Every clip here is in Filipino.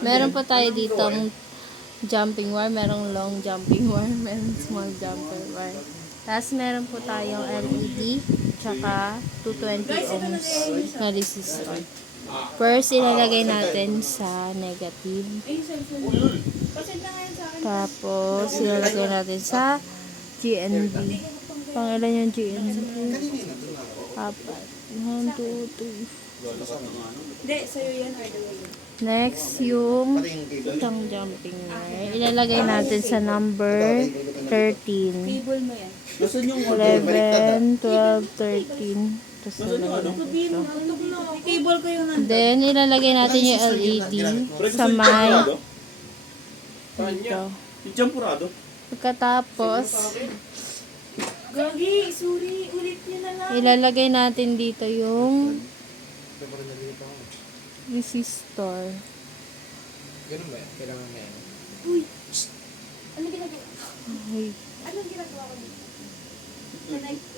Meron pa tayo ditong jumping wire, merong long jumping wire, merong small jumping wire. Tapos meron po tayong LED, tsaka 220 ohms na resistor. First, ilalagay natin sa negative. Tapos, ilalagay natin sa GND. Pangilan yung GND? Apat. 1, 2, 3. Hindi, sa'yo yan or the way. Next, yung isang jumping wire. Ilalagay natin sa number 13. Cable mo yan. 11, 12, 13. Tapos ilalagay natin ito. Cable ko yung nandun. Then, ilalagay natin yung LED sa may dito. Champurado. Pagkatapos, Gagi, sorry. Ulit nyo na lang. ilalagay natin dito yung resistor. Ganun ba yan? Kailangan na yan. Uy! Ano ginagawa? Ay, Anong ginagawa ko dito?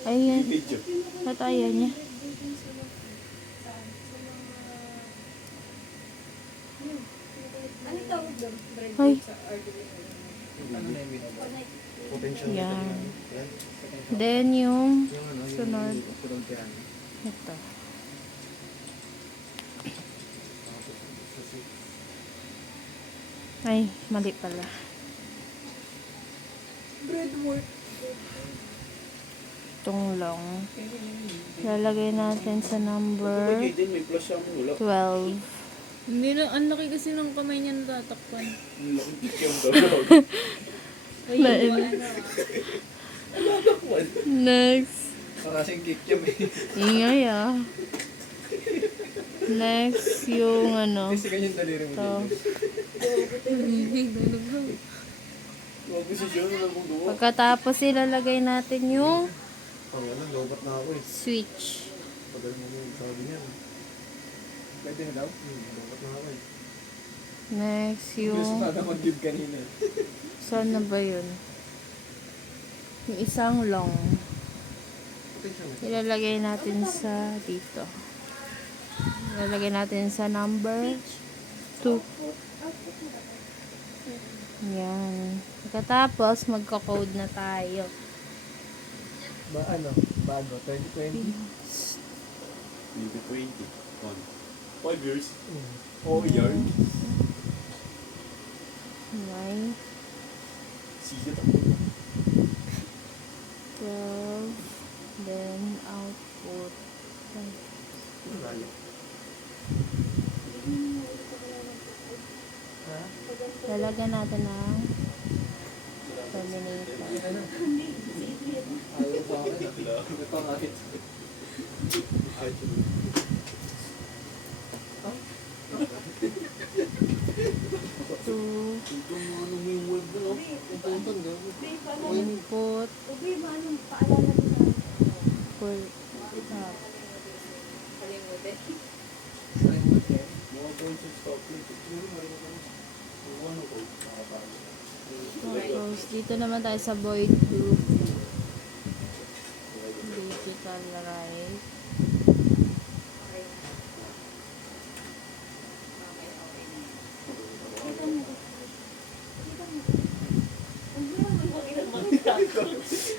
ayan. Video. Ba't ayan niya? Ano tawag doon? Ay, Ano na yung binaba? yan. Then, yung sunod. Ito. Ay, mali pala. Breadwork. Itong long. Lalagay natin sa number Okay, din may flash ang ulo. 12. Hindi na, ang laki kasi ng kamay niya natatakpan. Ang laking kikyam daw. Next. Kasing kikyam eh. Ingay ah. Next, yung ano. Kasi ganyan daliri mo Ito. dito. Huwag mo si John na lang duwa. Pagkatapos ilalagay natin yung Ang ano, lobat na ako eh. switch. Pagal mo yung sabi niya. Pwede na daw? Lobat na ako eh. Next, Gusto yung pa na mag-give kanina. saan na ba yun? Yung isang long. Ilalagay natin sa dito. Ilalagay natin sa number 2. Yan. Pagkatapos, magko-code na tayo. Ba ano? Bago? 2020? Maybe 20. 5 years. Oh, year. May Sige ako. 12. Then, output. Lalagyan natin ng terminator. Ayaw sa akin. May pangakit. Two, Itong ano mo yung word na, no? Puntan gago. input, Ubi, paano? Paalala mo na. pull up. Kalimutin. Mga points and stop plate. Ito yung marunong ka na. Yung ano ko, nakapagod. Tapos, dito naman tayo sa void loop. Digital right.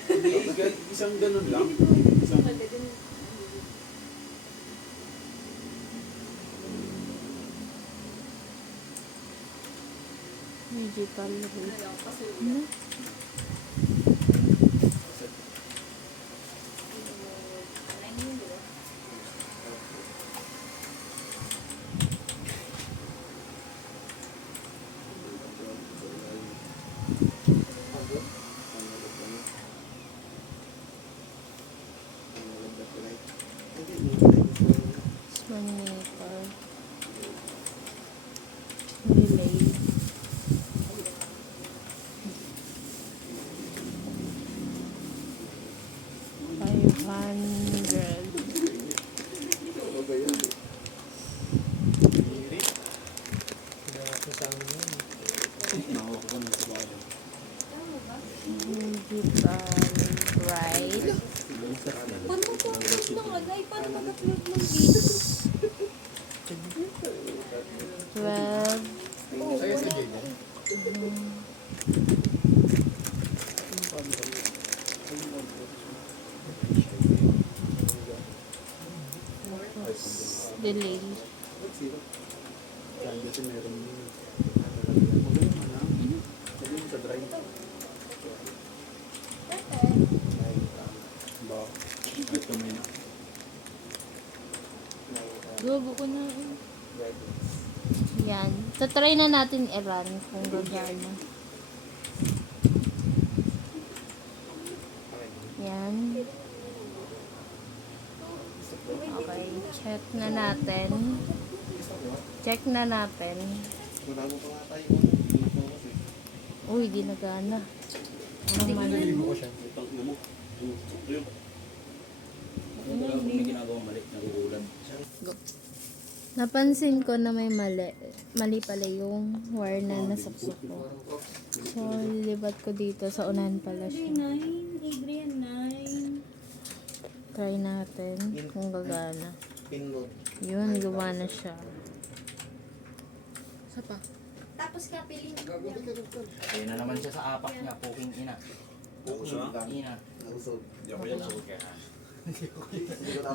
Hindi, isang ganun lang. Isang Digital root. Ano? Monitor. Relay. $500. Kasama mo yun. nakakuha ng sabado. Digital right. Paano mag-upload ng agay? Paano mag-upload ng video? 12. Delay. Yan kasi meron yun. Magaling mo na. Sabi mo sa dry. Ba? Ito may na. Gago ko na. Yan. So, try na natin i-run kung gagana. Yan. Okay. Check na natin. Check na natin. Bago pa nga tayo. Hindi ko kasi. Uy, di nagana. Anong mali? Naliligo ko siya. Utang mo mo. Yun. May ginagawang mali, nagugulan. Napansin ko na may mali. Mali pala yung wire na nasa puso ko. So, lilibat ko dito. Sa unahan pala siya. 9, Adrian 9. Try natin kung gagana. Pinload. Yun, gumana siya. Isa pa. Tapos kapilin. Ayun na naman siya sa apak niya, puking ina. Puso na. Ina. Nagusog. Hindi ako yan. Hindi ko na